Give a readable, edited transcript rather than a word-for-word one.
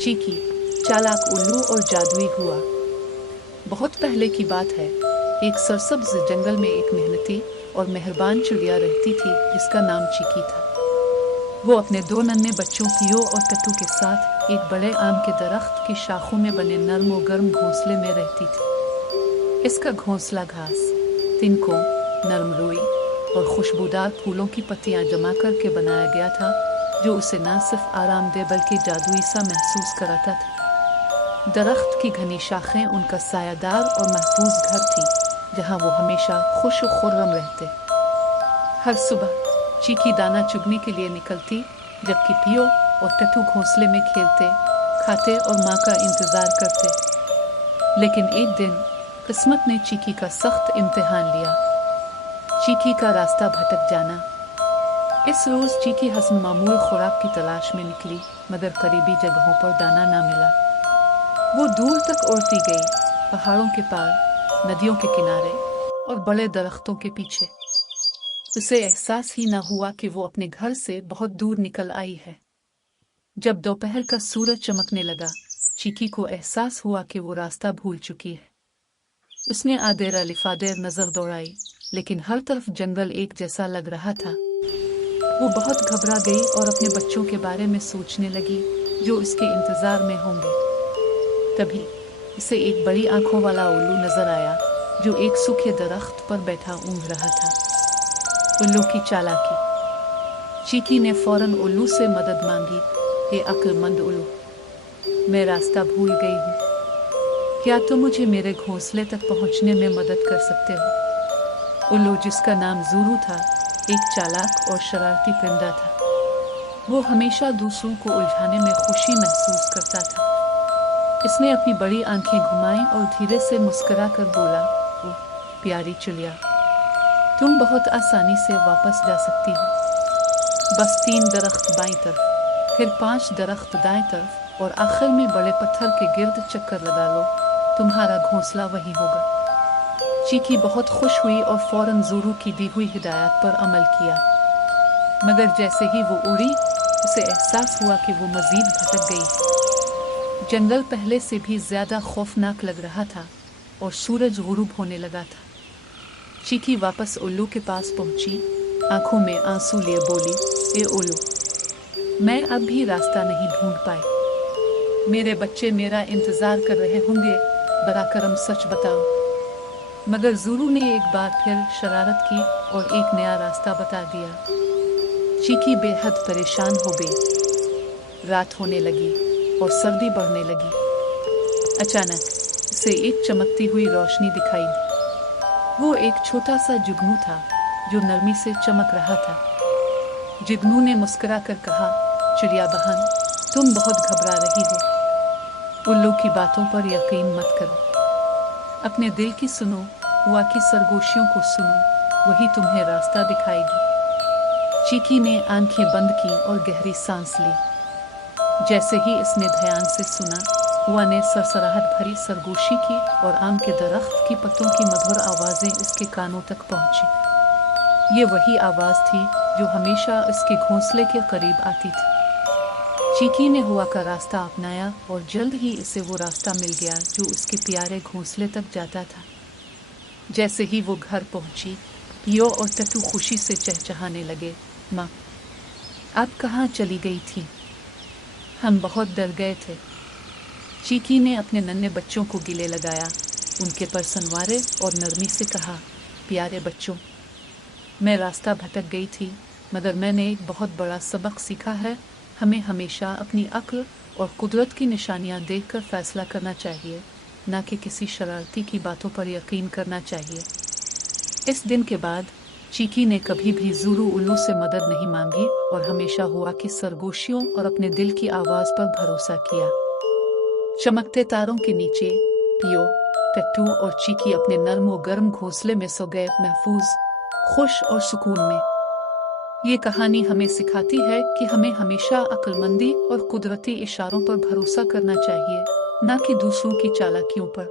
Cheeky, चालाक उल्लू और जादुई हुआ। बहुत पहले की बात है, एक सरसब्ज जंगल में एक मेहनती और मेहरबान चिड़िया रहती थी जिसका नाम चीकी था। वो अपने दो नन्हे बच्चों पियो और टट्टू के साथ एक बड़े आम के दरख्त की शाखों में बने नर्म और गर्म घोंसले में रहती थी। इसका घोंसला घास, तिनकों, नरम रुई और खुशबूदार फूलों की पत्तियां जमा करके बनाया गया था, जो उसे न सिर्फ आरामदेह बल्कि जादुई सा महसूस कराता था। दरख्त की घनी शाखें उनका सायादार और महफूज घर थी, जहां वो हमेशा खुश और खुर्रम रहते। हर सुबह चीकी दाना चुगने के लिए निकलती, जबकि पियो और टट्टू घोंसले में खेलते, खाते और माँ का इंतजार करते। लेकिन एक दिन किस्मत ने चीकी का सख्त इम्तिहान लिया। चीकी का रास्ता भटक जाना। इस रोज चीकी हसन मामूल खुराक की तलाश में निकली, मगर करीबी जगहों पर दाना ना मिला। वो दूर तक उड़ती गई, पहाड़ों के पार, नदियों के किनारे और बड़े दरख्तों के पीछे। उसे एहसास ही न हुआ कि वो अपने घर से बहुत दूर निकल आई है। जब दोपहर का सूरज चमकने लगा, चीकी को एहसास हुआ कि वो रास्ता भूल चुकी है। उसने आदेर लिफादेर नजर दौड़ाई, लेकिन हर तरफ जंगल एक जैसा लग रहा था। वो बहुत घबरा गई और अपने बच्चों के बारे में सोचने लगी, जो इसके इंतजार में होंगे। तभी उसे एक बड़ी आंखों वाला उल्लू नजर आया, जो एक सूखे दरख्त पर बैठा ऊँघ रहा था। उल्लू की चालाकी। चीकी ने फौरन उल्लू से मदद मांगी। हे अक्लमंद उल्लू, मैं रास्ता भूल गई हूँ। क्या तुम मुझे मेरे घोंसले तक पहुँचने में मदद कर सकते हो? उल्लू, जिसका नाम ज़ुरू था, एक चालाक और शरारती परिंदा था। वो हमेशा दूसरों को उलझाने में खुशी महसूस करता था। इसने अपनी बड़ी आंखें घुमाई और धीरे से मुस्कुरा कर बोला, ओह प्यारी चिड़िया, तुम बहुत आसानी से वापस जा सकती हो। बस 3 दरख्त बाईं तरफ, फिर 5 दरख्त दाएं तरफ और आखिर में बड़े पत्थर के गिर्द चक्कर लगा लो, तुम्हारा घोंसला वहीं होगा। चीकी बहुत खुश हुई और फौरन ज़ुरू की दी हुई हिदायत पर अमल किया। मगर जैसे ही वो उड़ी, उसे एहसास हुआ कि वो मज़ीद भटक गई। जंगल पहले से भी ज़्यादा खौफनाक लग रहा था और सूरज गुरूब होने लगा था। चीकी वापस उल्लू के पास पहुंची, आंखों में आंसू लिए बोली, ए उल्लू, मैं अब भी रास्ता नहीं ढूंढ पाई। मेरे बच्चे मेरा इंतजार कर रहे होंगे, बरा करम सच बताओ। मगर ज़ुरू ने एक बार फिर शरारत की और एक नया रास्ता बता दिया। चीकी बेहद परेशान हो गई। रात होने लगी और सर्दी बढ़ने लगी। अचानक उसे एक चमकती हुई रोशनी दिखाई दी। वो एक छोटा सा जुगनू था, जो नरमी से चमक रहा था। जुगनू ने मुस्कुरा कर कहा, चिड़िया बहन, तुम बहुत घबरा रही हो। उल्लू की बातों पर यकीन मत करो। अपने दिल की सुनो, हवा की सरगोशियों को सुनो, वही तुम्हें रास्ता दिखाएगी। चीकी ने आंखें बंद की और गहरी सांस ली। जैसे ही इसने ध्यान से सुना, हवा ने सरसराहट भरी सरगोशी की और आम के दरख्त की पत्तों की मधुर आवाज़ें इसके कानों तक पहुंची। ये वही आवाज़ थी जो हमेशा इसके घोंसले के करीब आती थी। चीकी ने हवा का रास्ता अपनाया और जल्द ही इसे वो रास्ता मिल गया जो उसके प्यारे घोंसले तक जाता था। जैसे ही वो घर पहुंची, पियो और टट्टू खुशी से चहचहाने लगे, माँ, आप कहाँ चली गई थी? हम बहुत डर गए थे। चीकी ने अपने नन्हे बच्चों को गले लगाया, उनके पर संवारे और नरमी से कहा, प्यारे बच्चों, मैं रास्ता भटक गई थी, मगर मैंने एक बहुत बड़ा सबक सीखा है। हमें हमेशा अपनी अक्ल और कुदरत की निशानियां देखकर फैसला करना चाहिए, न कि किसी शरारती की बातों पर यकीन करना चाहिए। इस दिन के बाद चीकी ने कभी भी ज़ुरू उल्लू से मदद नहीं मांगी और हमेशा हवा की सरगोशियों और अपने दिल की आवाज़ पर भरोसा किया। चमकते तारों के नीचे पियो, टट्टू और चीकी अपने नर्म और गर्म घोंसले में सो गए, महफूज, खुश और सुकून में। ये कहानी हमें सिखाती है कि हमें हमेशा अक्लमंदी और कुदरती इशारों पर भरोसा करना चाहिए, न कि दूसरों की चालाकियों पर।